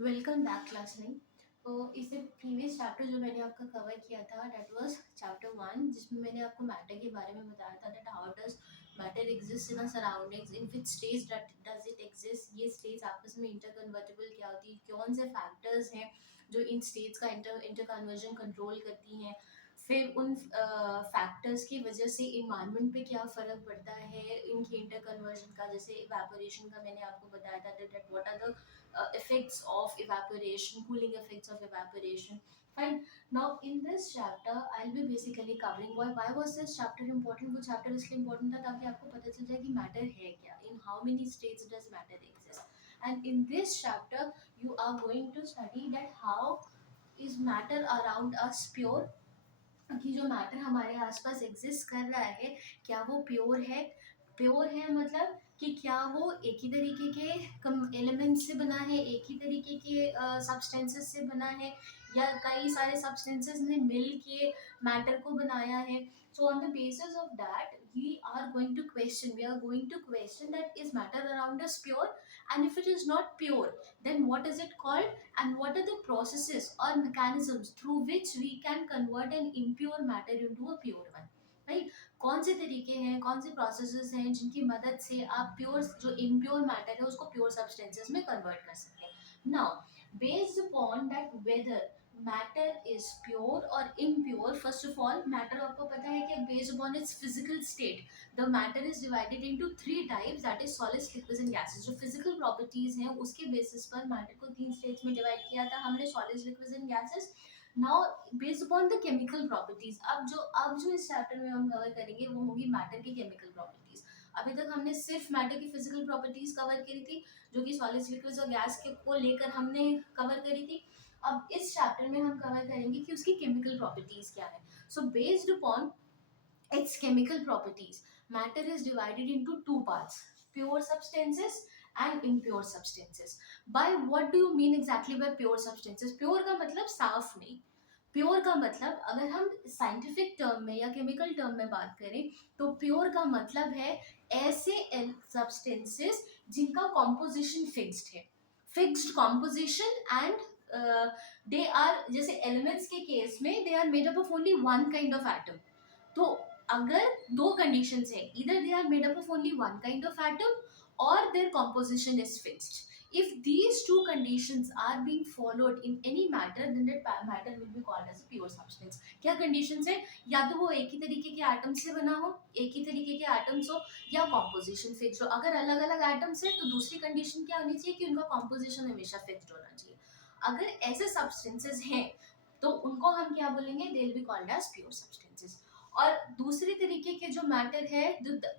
Welcome back class 9। तो इससे previous chapter जो मैंने आपका कवर किया था दैट वाज चैप्टर 1, जिसमें मैंने आपको मैटर के बारे में बताया था that how does matter exist in our surroundings, in which stage does it exist, ये स्टेज आपस में इंटरकन्वर्टेबल क्या होती है, कौन से फैक्टर्स हैं जो इन स्टेट्स का इंटर कन्वर्जन कंट्रोल करती हैं। फिर उन फैक्टर्स की वजह से इन्वायरमेंट पे क्या फ़र्क पड़ता है इनकी इंटर कन्वर्जन का, जैसे इवेपोरेशन का मैंने आपको बताया था that what are the effects of evaporation, cooling effects of evaporation. Fine. Now in this chapter, I'll be basically covering why was this chapter important. वो chapter इसलिए important था ताकि आपको पता चल जाए कि matter है क्या, in how many states does matter exist. And in this chapter, you are going to study that how is matter around us pure, कि जो मैटर हमारे आसपास एग्जिस्ट कर रहा है क्या वो प्योर है। प्योर है मतलब कि क्या वो एक ही तरीके के कम एलिमेंट्स से बना है, एक ही तरीके के सब्सटेंसेस से बना है, या कई सारे सब्सटेंसेस ने मिल के मैटर को बनाया है। So on the basis of that we are going to question that is matter around us pure, and if it is not pure then what is it called, and what are the processes or mechanisms through which we can convert an impure matter into a pure one, right? कौन से तरीके हैं, कौन से processes हैं जिनकी मदद से आप प्योर जो इम्प्योर मैटर है उसको प्योर सब्सटेंसेस में कन्वर्ट कर सकते हैं। Now based upon that whether matter is pure और impure, first of all matter आपको पता है कि based upon its physical state the matter is divided into three types, that is solids, liquids and gases. जो physical properties हैं उसके basis पर matter को तीन स्टेट्स में डिवाइड किया था हमने, solids, liquids and gases. Now based upon the chemical properties, अब जो इस चैप्टर में हम कवर करेंगे वो होगी मैटर की केमिकल प्रॉपर्टीज। अभी तक हमने सिर्फ मैटर की फिजिकल प्रॉपर्टीज कवर करी थी, जो कि सॉलिड्स, लिक्विड्स और गैस के को लेकर हमने कवर करी थी। अब इस चैप्टर में हम कवर करेंगे कि उसकी केमिकल प्रॉपर्टीज क्या है। So based upon its chemical properties, matter is divided into two parts: pure substances and impure substances. By what do you mean exactly by pure substances? Pure का मतलब साफ नहीं, प्योर का मतलब अगर हम साइंटिफिक टर्म में या केमिकल टर्म में बात करें तो प्योर का मतलब है ऐसे सब्सटेंसेस जिनका कॉम्पोजिशन फिक्स्ड है, fixed composition, and they are, जैसे एलिमेंट्स के केस में they are made up of only one kind of atom. तो अगर दो कंडीशंस है, either they are made up of only one kind of atom or their composition is fixed. If these two conditions are being followed in any matter, then that matter will be called as a pure substance. क्या conditions है? या तो वो एक ही तरीके के atom से बना हो, एक ही तरीके के एटम्स हो, या कॉम्पोजिशन फिक्स हो। अगर अलग अलग एटम्स है तो दूसरी कंडीशन क्या होनी चाहिए कि उनका कॉम्पोजिशन हमेशा फिक्स्ड होना चाहिए। अगर ऐसे सब्सटेंसेस हैं तो उनको हम क्या बोलेंगे, they will be called as pure substances. और दूसरे तरीके के जो मैटर है,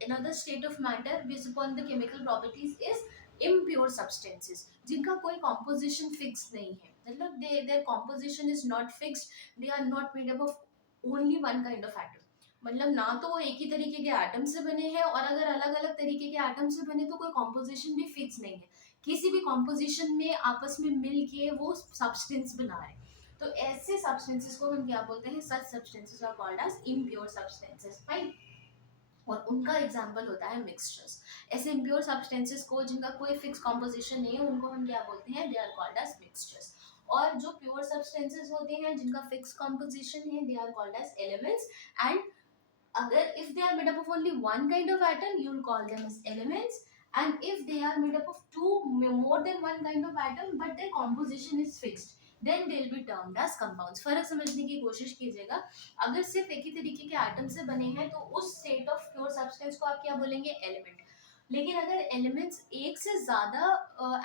another state of matter based upon the chemical properties is impure substances, जिनका कोई composition fixed नहीं है, मतलब their composition is not fixed, they are not made up of only one kind of atom। मतलब ना तो वो एक ही तरीके के एटम से बने हैं, और अगर अलग अलग तरीके के एटम से बने तो कोई कॉम्पोजिशन भी फिक्स नहीं है, किसी भी कॉम्पोजिशन में आपस में मिल के वो सब्सटेंस बना रहे हैं। तो ऐसे सब्सटेंसेस को हम क्या बोलते हैं, such substances are called as impure substances, fine. और उनका एग्जाम्पल होता है मिक्सचर्स। ऐसे इम्प्योर सब्सटेंसेस को जिनका कोई फिक्स कॉम्पोजिशन नहीं है उनको हम क्या बोलते हैं, they are called as mixtures. और जो प्योर सब्सटेंसेस होते हैं जिनका फिक्स कॉम्पोजिशन है, they are called as elements. And अगर if they are made up of only one kind of atom, you will call them as elements, and if they are made up of two more than one kind of atom but their composition is fixed, then they will be termed as compounds। फर्क समझने की कोशिश कीजिएगा, अगर सिर्फ एक ही तरीके के एटम से बने हैं तो उस स्टेट ऑफ प्योर सब्सटेंस को आप क्या बोलेंगे, एलिमेंट। लेकिन अगर एलिमेंट्स एक से ज़्यादा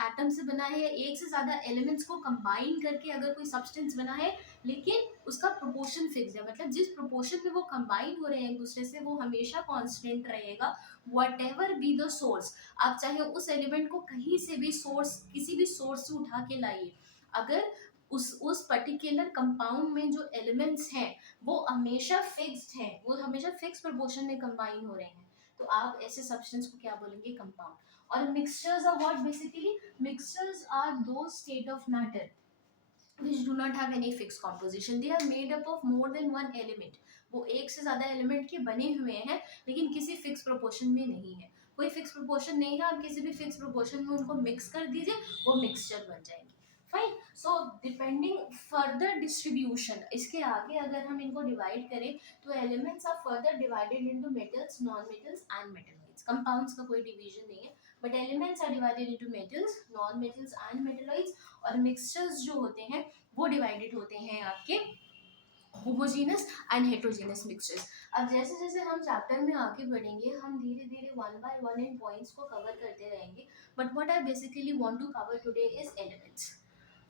एटम से बना है, एक से ज़्यादा एलिमेंट्स को कंबाइन करके अगर कोई सब्सटेंस बना है, लेकिन उसका प्रोपोर्शन फिक्स है, मतलब जिस प्रोपोर्शन में वो कंबाइन हो रहे हैं एक दूसरे से वो हमेशा कांस्टेंट रहेगा, what ever be the source. आप चाहे उस एलिमेंट को कहीं से भी सोर्स, किसी भी सोर्स से उठा के लाइए, अगर उस पर्टिकुलर कंपाउंड में जो एलिमेंट्स हैं वो हमेशा फिक्स्ड हैं, वो हमेशा फिक्स प्रोपोर्शन में कंबाइन हो रहे हैं, तो आप ऐसे सब्सटेंस को क्या बोलेंगे, कंपाउंड। और mixtures are what, basically mixtures are दो state of matter which do not have any fixed composition, they are made up of more than one element। वो एक से ज़्यादा एलिमेंट के बने हुए हैं लेकिन किसी फिक्स प्रोपोर्शन में नहीं है, कोई फिक्स प्रोपोर्शन नहीं है, आप किसी भी फिक्स प्रोपोर्शन में उनको मिक्स कर दीजिए वो मिक्सचर बन जाएंगे। Fine. So depending further distribution, इसके आगे अगर हम इनको डिवाइड करें तो elements are further divided into metals, non metals and metalloids. Compounds का कोई डिवीजन नहीं है, but elements are divided into metals, non metals and metalloids. और मिक्सचर्स जो होते हैं वो डिवाइडेड होते हैं आपके होमोजेनस एंड हेट्रोजेनस मिक्सचर्स। अब जैसे जैसे हम चैप्टर में आगे बढ़ेंगे हम धीरे धीरे वन बाय वन इन पॉइंट्स को कवर करते रहेंगे, but what I basically want to cover today is elements.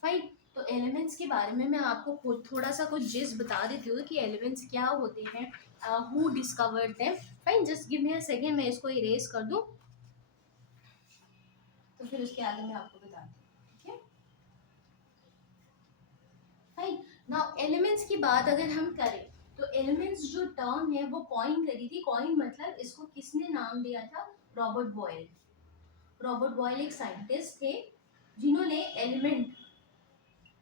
Fine. तो एलिमेंट्स के बारे में मैं आपको खुद थोड़ा सा कुछ जिस बता देती हूँ कि एलिमेंट्स क्या होते हैं, who discovered them. Fine, just give me a second, मैं इसको इरेज कर दूँ तो फिर उसके आगे मैं आपको बताती हूँ, ठीक है। फाइन। नाउ एलिमेंट्स की बात अगर हम करें तो एलिमेंट्स जो टर्म है वो कॉइन करी थी। कॉइन मतलब इसको किसने नाम दिया था? Robert Boyle. रॉबर्ट बॉयल एक साइंटिस्ट थे जिन्होंने एलिमेंट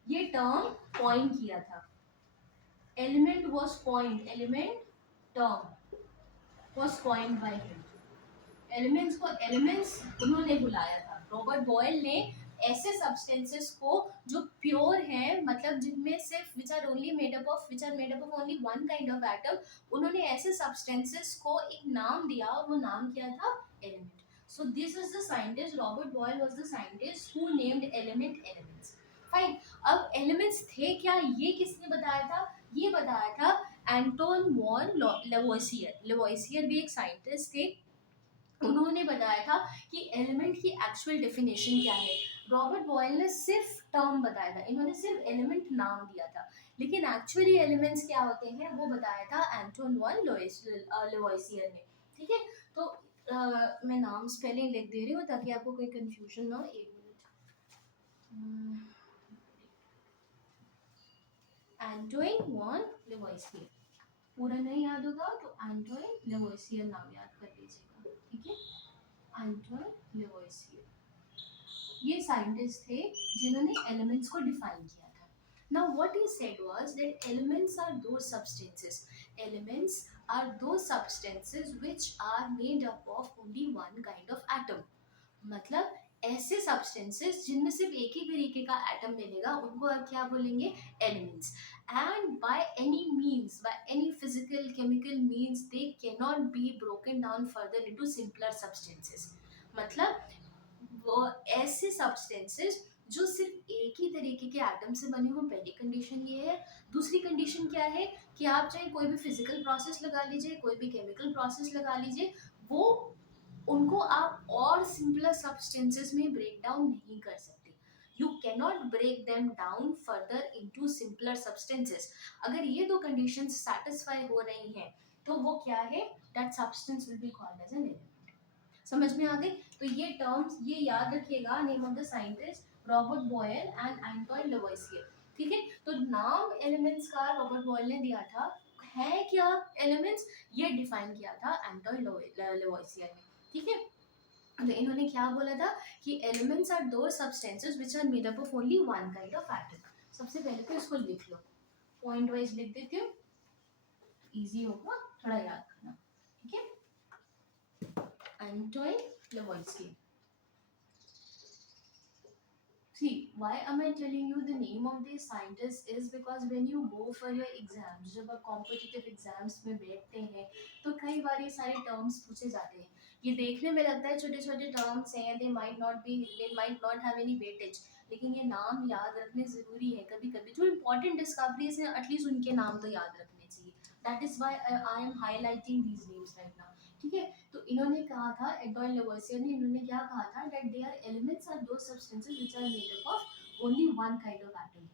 ये टर्म कॉइन किया था। Element was coined, element term was coined by him. Elements को एलिमेंट्स उन्होंने बुलाया था, रॉबर्ट बॉयल ने। ऐसे सब्सटेंसेस को जो प्योर हैं, मतलब जिनमें सिर्फ which are only made up of only one kind of atom, उन्होंने ऐसे सब्सटेंसेस को एक नाम दिया और वो नाम क्या था? Element. So this is the scientist, Robert Boyle was the scientist who named element elements. Fine. अब एलिमेंट्स थे क्या, ये किसने बताया था? ये बताया था एंटोन वॉन लेवोइसियर। लेवोइसियर भी एक साइंटिस्ट थे, उन्होंने बताया था कि एलिमेंट की एक्चुअल डेफिनेशन क्या है। रॉबर्ट बॉयल ने सिर्फ टर्म बताया था, इन्होंने सिर्फ एलिमेंट नाम दिया था, लेकिन एक्चुअली एलिमेंट्स क्या होते हैं वो बताया था एंटोन वॉन लेवोइसियर ने। ठीक है। तो मैं नाम स्पेलिंग लिख दे रही हूँ ताकि आपको कोई कंफ्यूजन ना हो। एक मिनट। एंटोन वॉन लेवोइसियर, पूरा नहीं याद होगा तो एंटोन लेवोइसियर नाम याद कर लीजिएगा, ठीक है। एंटोन लेवोइसियर ये साइंटिस्ट थे जिन्होंने एलिमेंट्स को डिफाइन किया था। Now what he said was that elements are those substances. Elements are those substances which are made up of only one kind of atom. मतलब ऐसे सब्सटेंसेस जिनमें सिर्फ एक ही तरीके का एटम मिलेगा उनको आप क्या बोलेंगे? Elements. And by any means, by any physical chemical means, they can not be broken down further into simpler substances. मतलब वो ऐसे सब्सटेंसेस जो सिर्फ एक ही तरीके के एटम से बने हो, पहली कंडीशन ये है। दूसरी कंडीशन क्या है कि आप चाहे कोई भी फिजिकल प्रोसेस लगा लीजिए, कोई भी केमिकल प्रोसेस लगा लीजिए, वो उनको आप और सिंपलर सब्सटेंसेस में ब्रेक डाउन नहीं कर सकते। You cannot break them down further into simpler substances. अगर ये दो कंडीशंस सेटिस्फाई हो रही हैं तो वो क्या है? That substance will be called as an element. समझ में आ गई? तो ये टर्म्स ये याद रखिएगा, name of the scientist Robert Boyle and Antoine Lavoisier. ठीक है। तो नाम एलिमेंट्स का रॉबर्ट बॉयल ने दिया था, है क्या एलिमेंट्स, ये डिफाइन किया था एंटोन लेवोइसियर ने। ठीक है। तो इन्होंने क्या बोला था कि elements are those substances which are made up of only one kind of atom. सबसे पहले तो इसको लिख लो, पॉइंट वाइज लिख देती हूँ, इजी होगा थोड़ा याद करना। ठीक है। Antoine Lavoisier. See, why am I telling you the name of these scientists is because when you go for your exams, जब आप competitive exams में बैठते हैं तो कई बार ये सारे terms पूछे जाते हैं। ये देखने में लगता है छोटे छोटे terms हैं, they might not have any weightage, लेकिन ये नाम याद रखने ज़रूरी है। कभी कभी जो important discoveries हैं एटलीस्ट उनके नाम तो याद रखने चाहिए। That is why I am highlighting these names right now. ठीक है। तो इन्होंने कहा था, एंटोन लेवोइसियर ने, इन्होंने क्या कहा था, that they are elements are those substances which are made up of only one kind of atom,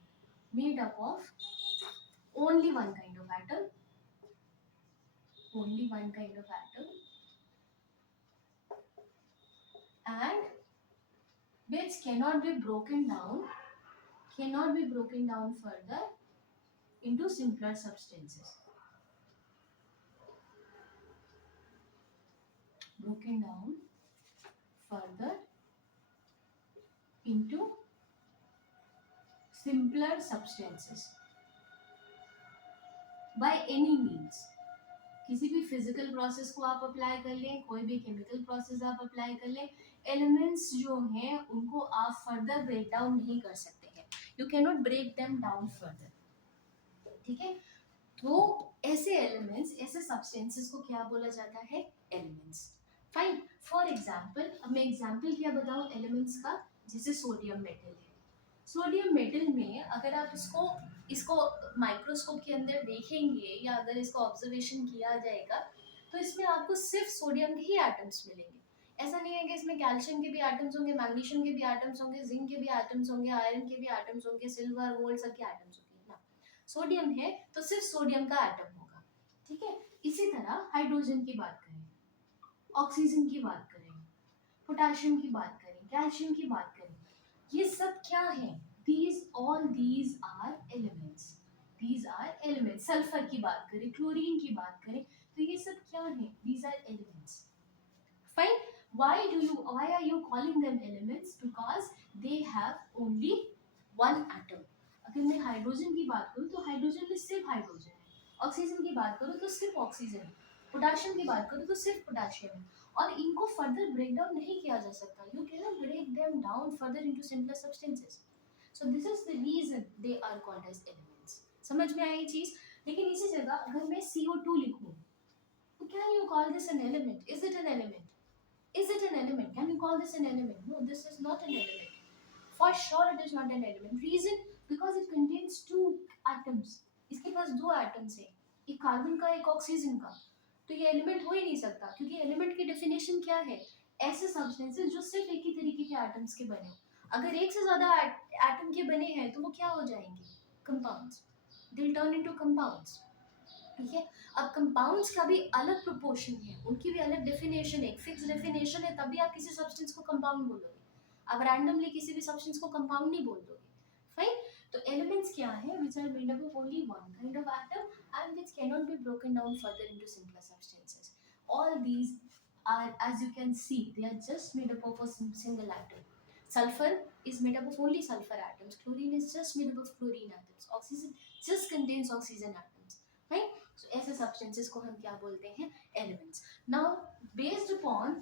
made up of only one kind of atom, only one kind of atom, and which cannot be broken down further into simpler substances, broken down further into simpler substances by any means। किसी भी physical process को आप apply कर लें, कोई भी chemical process आप apply कर लें, एलिमेंट्स जो हैं उनको आप फर्दर ब्रेक डाउन नहीं कर सकते हैं। You can not break them down further, ठीक है। तो ऐसे एलिमेंट्स, ऐसे सब्सटेंसेस को क्या बोला जाता है, एलिमेंट्स। फाइन, फॉर एग्जाम्पल, अब मैं एग्जाम्पल क्या बताऊं एलिमेंट्स का, जैसे सोडियम मेटल है। सोडियम मेटल में अगर आप इसको इसको माइक्रोस्कोप के अंदर देखेंगे या अगर इसको ऑब्जर्वेशन किया जाएगा, तो इसमें आपको सिर्फ सोडियम के ही एटम्स मिलेंगे। ऐसा नहीं है कि इसमें कैल्शियम के भी एटम्स होंगे, मैग्नीशियम के भी एटम्स होंगे, जिंक के भी एटम्स होंगे, आयरन के भी एटम्स होंगे, सिल्वर गोल्ड सब के एटम्स होंगे ना। सोडियम है तो सिर्फ सोडियम का एटम होगा, ठीक है। इसी तरह हाइड्रोजन की बात करें, ऑक्सीजन की बात करें, पोटेशियम की बात करें, कैल्शियम की बात करें, ये सब क्या है, these all these are elements, these are elements। Sulphur की बात करें, क्लोरीन की बात करें, तो ये सब क्या है, these are elements। fine, why are you calling them elements, because they have only one atom। अगर मैं हाइड्रोजन की बात करूं तो हाइड्रोजन में सिर्फ हाइड्रोजन है, ऑक्सीजन की बात करूं तो सिर्फ ऑक्सीजन है, पोटेशियम की बात करूं तो सिर्फ पोटेशियम है, और इनको फर्दर ब्रेक डाउन नहीं किया जा सकता, you can not break them down further into simpler substances. So this is the reason they are called as elements. समझ में आई चीज। लेकिन इसी जगह अगर मैं CO2 लिखूं, तो can you call this an element, is it an element? Is it an element? Can you call this an element? No, this is not an element. For sure it is not an element. Reason, because it contains two atoms. इसके पास दो atoms है, एक carbon का एक oxygen का। तो ये element हो ही नहीं सकता, क्योंकि एलिमेंट की डेफिनेशन क्या है, ऐसे सब्सटेंसेस जो सिर्फ एक ही तरीके के एटम्स के बने हो। अगर एक से ज्यादा एटम के बने हैं तो वो क्या हो जाएंगे, compounds, they will turn into compounds, ठीक है। अब कंपाउंड्स का भी अलग प्रोपोर्शन है, उनकी भी अलग डेफिनेशन है, एक फिक्स डेफिनेशन है, तभी आप किसी सब्सटेंस को कंपाउंड बोलोगे। आप रैंडमली किसी भी सब्सटेंस को कंपाउंड नहीं बोल दोगे। फाइन, तो एलिमेंट्स क्या है, which are made up of only one kind of atom and which can not be broken down further into simpler substances. All these are, as you can see, they are just made up of a single atom. Sulfur is made up of only sulfur atoms, chlorine is just made up of chlorine atoms, oxygen just contains oxygen atoms, right? So ऐसे substances को हम क्या बोलते हैं, elements. Now based upon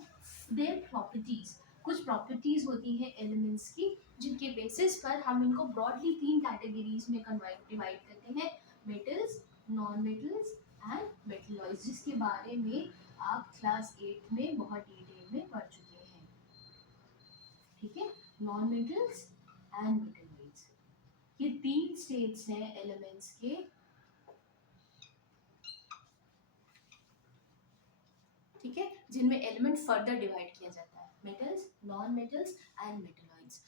their properties, कुछ properties होती हैं elements की, जिनके बेसिस पर हम इनको ब्रॉडली तीन कैटेगरीज में डिवाइड करते हैं, metals, non metals and metalloids, जिसके बारे में आप क्लास 8 में बहुत डिटेल में पढ़ चुके हैं, ठीक है। नॉन मेटल्स एंड मेटलॉइड्स, ये तीन स्टेट्स हैं एलिमेंट्स के, ठीक है, जिनमें एलिमेंट फर्दर डिवाइड किया जाता है, metals, non metals and metalloids.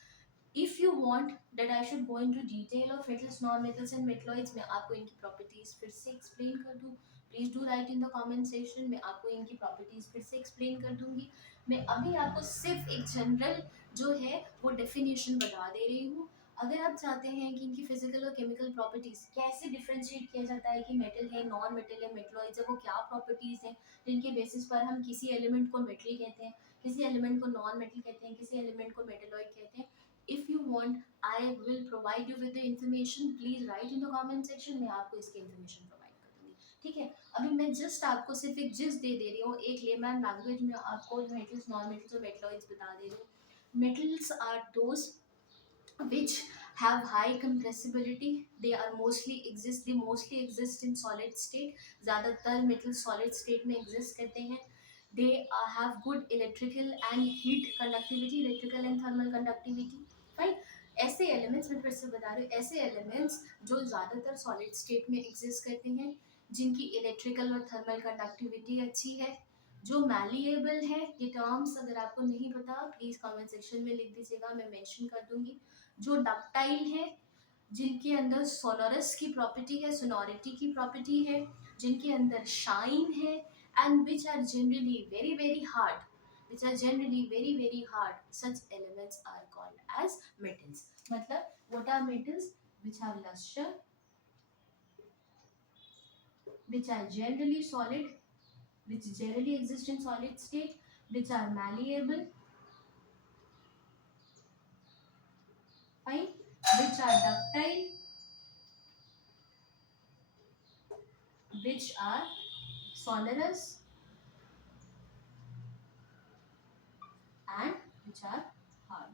If you want that I should go into detail of metals, non metals and metalloids, मैं आपको इनकी प्रॉपर्टीज फिर से एक्सप्लेन कर दूं, please do right in the comment section, मैं आपको इनकी प्रॉपर्टीज फिर से एक्सप्लेन कर दूंगी। मैं अभी आपको सिर्फ एक जनरल जो है वो डेफिनेशन बता दे रही हूँ। अगर आप चाहते हैं कि इनकी फिजिकल और केमिकल प्रॉपर्टीज कैसे डिफरेंशिएट किया जाता है कि मेटल है, नॉन मेटल है, मेटलॉइड्स है, वो क्या प्रॉपर्टीज हैं जिनके बेसिस पर हम किसी एलिमेंट को मेटल कहते हैं, किसी एलिमेंट को नॉन मेटल कहते हैं, किसी एलिमेंट को मेटलॉइड कहते हैं, if you want I will provide you with the information, please write in the comment section, मैं आपको इसकी इंफॉर्मेशन प्रोवाइड कर दूंगी, ठीक है। अभी मैं जस्ट आपको सिर्फ एक जिस्ट दे रही हूँ, एक लेमैन लैंग्वेज में आपको मेटल्स, नॉन मेटल्स और मेटलॉइड्स बता दे रही हूँ। Metals are those which have high compressibility, they mostly exist in solid state, ज़्यादातर मेटल सॉलिड स्टेट में एग्जिस्ट करते हैं। they have good electrical and heat conductivity, electrical and thermal conductivity, right? ऐसे एलिमेंट्स, मैं फिर से बता रही हूँ, ऐसे एलिमेंट्स जो ज़्यादातर सॉलिड स्टेट में एग्जिस्ट करते हैं, जिनकी इलेक्ट्रिकल और थर्मल कंडक्टिविटी अच्छी है, जो मैलिएबल है, ये टर्म्स अगर आपको नहीं पता प्लीज़ कमेंट सेक्शन में लिख दीजिएगा, मैं मेंशन कर दूंगी, जो डक्टाइल है, जिनके अंदर सोनोरस की प्रॉपर्टी है, सोनोरिटी की प्रॉपर्टी है, जिनके अंदर शाइन है, and which are generally very very hard, which are generally very very hard, such elements are called as metals। मतलब what are metals? Which have luster, which are generally solid, which generally exist in solid state, which are malleable, fine, which are ductile, which are sonorous and which are hard।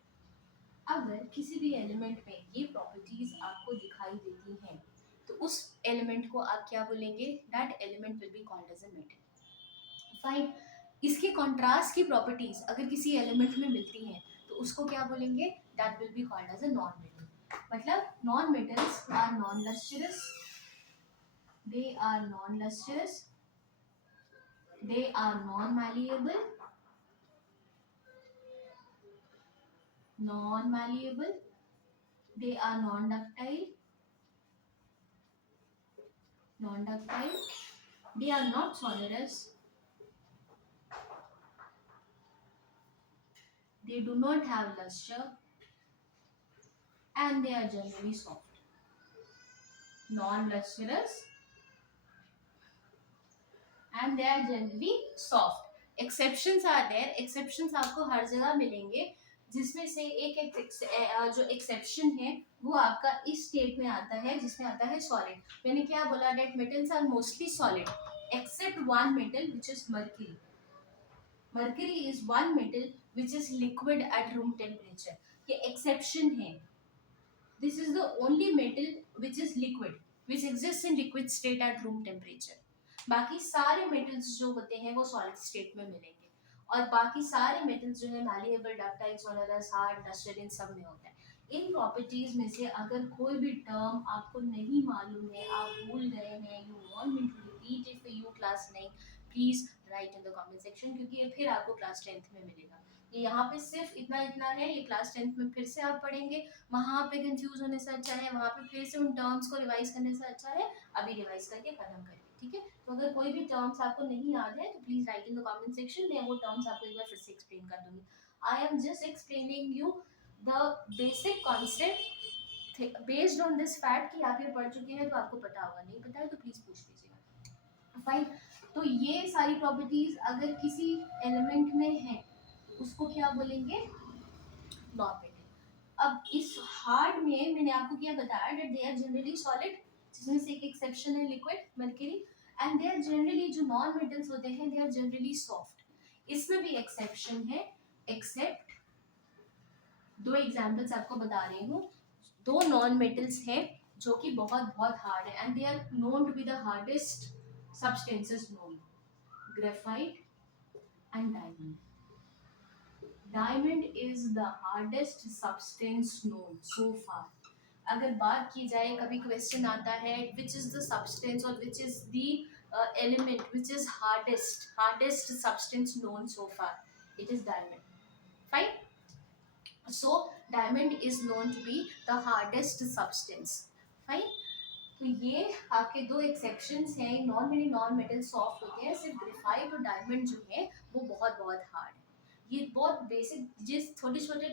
अब अगर किसी भी element में ये properties आपको दिखाई देती हैं तो उस एलिमेंट को आप क्या बोलेंगे? That element will be called as a metal. Fine. इसके कॉन्ट्रास्ट की प्रॉपर्टीज अगर किसी एलिमेंट में मिलती हैं तो उसको क्या बोलेंगे? That will be called as a non metal. मतलब non metals are non lustrous, they are non lustrous, they are non malleable, non malleable, they are non ductile, non ductile, they are not sonorous, they do not have luster, and they are generally soft. Non lustrous and they are generally soft. Exceptions are there, exceptions आपको हर जगह मिलेंगे, जिसमें से जो exception है वो आपका इस स्टेट में आता है जिसमें आता है सॉलिड। मैंने क्या बोला? That metals are mostly solid except one metal which is mercury. Mercury is one metal which is liquid at room temperature. ये एक्सेप्शन है। This is the only metal which is liquid which exist in liquid state at room temperature. बाकी सारे metals जो होते हैं वो solid state में मिलेंगे, और बाकी सारे मेटल्स जो है malleable, ductile, sonorous, hard, duster, इन सब में होता है। इन प्रॉपर्टीज में से अगर कोई भी टर्म आपको नहीं मालूम है, आप भूल गए हैं, you want me to repeat it for you class 9, please write in the comment section, क्योंकि ये फिर आपको क्लास 10th में मिलेगा। ये यहाँ पे सिर्फ इतना इतना है, ये क्लास 10th में फिर से आप पढ़ेंगे, वहाँ पे कंफ्यूज होने से अच्छा है वहाँ पे फिर से उन टर्म्स को रिवाइज करने से अच्छा है अभी रिवाइज करके खत्म करिए। ठीक है, तो अगर कोई भी टर्म्स आपको नहीं याद है तो please write in the comment section, मैं वो टर्म्स आपको एक बार फिर से एक्सप्लेन कर दूंगी। I am just explaining you the basic concept based on this fact कि आप ये पढ़ चुके हैं तो आपको पता होगा, नहीं पता है तो प्लीज पूछ लीजिएगा। फाइन। तो ये सारी प्रॉपर्टीज अगर किसी एलिमेंट में है उसको क्या बोलेंगे? Non metal. अब इस हार्ड में मैंने आपको क्या बताया? That they are generally solid, जिसमें से एक एक्सेप्शन है liquid mercury, and they are generally, जो नॉन मेटल्स होते हैं दे आर जनरली सॉफ्ट। इसमें भी एक्सेप्शन है, एक्सेप्ट दो एग्जांपल्स आपको बता रही हूँ। दो नॉन मेटल्स हैं जो कि बहुत बहुत हार्ड है and they are known to be the hardest substances known, graphite and diamond. Diamond is the hardest substance known so far. अगर बात की जाए, कभी क्वेश्चन आता है विच इज द सब्सटेंस और which is the element which is hardest substance known so far, it is diamond. Fine. so diamond is known to be the hardest substance. Fine. तो ये आपके दो एक्सेप्शंस हैं। Non metal soft होते हैं, सिर्फ graphite और डायमंड जो है वो बहुत बहुत हार्ड है। ये बहुत बेसिक, जिस छोटे छोटे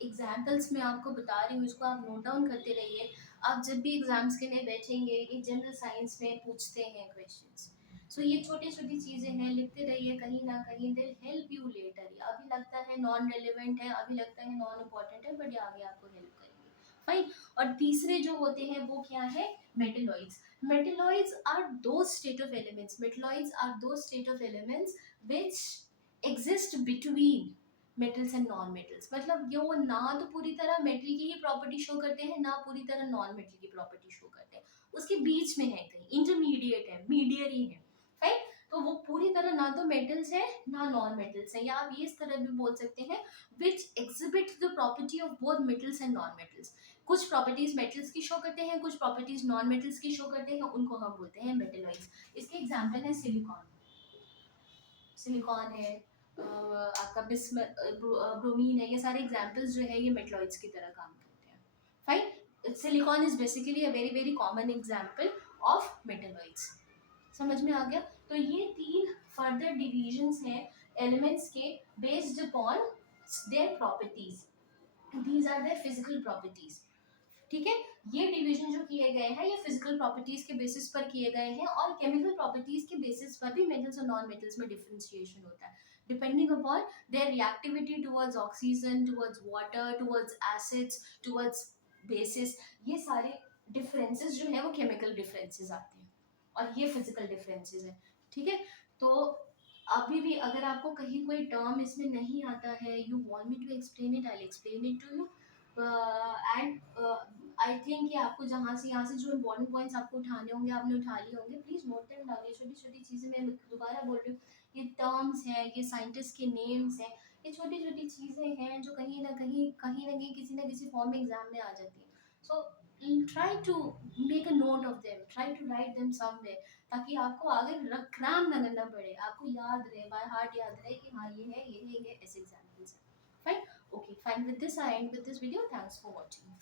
एग्जाम्पल्स मैं आपको बता रही हूँ इसको आप नोट डाउन करते रहिए। आप जब भी एग्जाम्स के लिए बैठेंगे, एक जनरल साइंस में पूछते हैं क्वेश्चंस, सो ये छोटी छोटी चीज़ें हैं, लिखते रहिए, कहीं ना कहीं दिल हेल्प यू लेटर। अभी लगता है नॉन रेलिवेंट है, अभी लगता है नॉन इम्पॉर्टेंट है, बट ये आगे आपको हेल्प करेंगे। फाइन। और तीसरे जो होते हैं वो क्या है? Metalloids. Metalloids are those state of elements. Metalloids are those state of elements which exist between metals and non-metals. मतलब ये वो ना तो पूरी तरह मेटल की ही प्रॉपर्टी शो करते हैं, ना पूरी तरह नॉन मेटल की प्रॉपर्टी शो करते हैं, उसके बीच में है, कहीं इंटरमीडिएट है, मीडियरी है। राइट। तो वो पूरी तरह ना तो मेटल्स है ना नॉन मेटल्स है, या आप ये इस तरह भी बोल सकते हैं which exhibit the property of both metals and non metals. कुछ प्रॉपर्टीज मेटल्स की शो करते हैं, कुछ प्रॉपर्टीज नॉन मेटल्स की शो करते हैं, उनको हम बोलते हैं मेटलॉइड्स। इसके एग्जांपल है सिलिकॉन, सिलिकॉन है, आपका ब्रोमीन है, ये सारे एग्जांपल्स जो है ये मेटलॉइड्स की तरह काम करते हैं। Fine. Silicon is basically a very very common example of metalloids. समझ में आ गया? तो ये तीन फर्दर डिविजन्स हैं एलिमेंट्स के based upon their properties. These are their physical properties. ठीक है, ये डिवीजन जो किए गए हैं ये फिजिकल प्रॉपर्टीज के बेसिस पर किए गए हैं, और केमिकल प्रॉपर्टीज के बेसिस पर भी मेटल्स और नॉन मेटल्स में डिफरेंशिएशन होता है depending upon their reactivity towards oxygen, towards water, towards acids, towards basis. ये सारे डिफरेंसेस जो है वो केमिकल डिफरेंसेस आते हैं और ये फिजिकल डिफरेंसेस है। ठीक है, तो अभी भी अगर आपको कहीं कोई टर्म इसमें नहीं आता है, you want me to explain it, I will explain it to you. And I think कि आपको जहाँ से यहाँ से जो इम्पोर्टेंट पॉइंट्स आपको उठाने होंगे आपने उठा लिए होंगे, प्लीज़ नोट देम डाउन। ये छोटी छोटी चीज़ें मैं दोबारा बोल रही हूँ, ये टर्म्स हैं, ये साइंटिस्ट के नेम्स हैं, ये छोटी छोटी चीज़ें हैं जो कहीं ना कहीं किसी ना किसी फॉर्म में एग्जाम में आ जाती हैं। So try to make a note of them, try to write them somewhere, ताकि आपको आगे क्राम ना करना पड़े, आपको याद रहे, बाय हार्ट याद रहे कि हाँ ये है, ये है, ये ऐसे एग्जाम्पल्स हैं। Fine, okay, fine, with this I end with this video. Thanks for watching.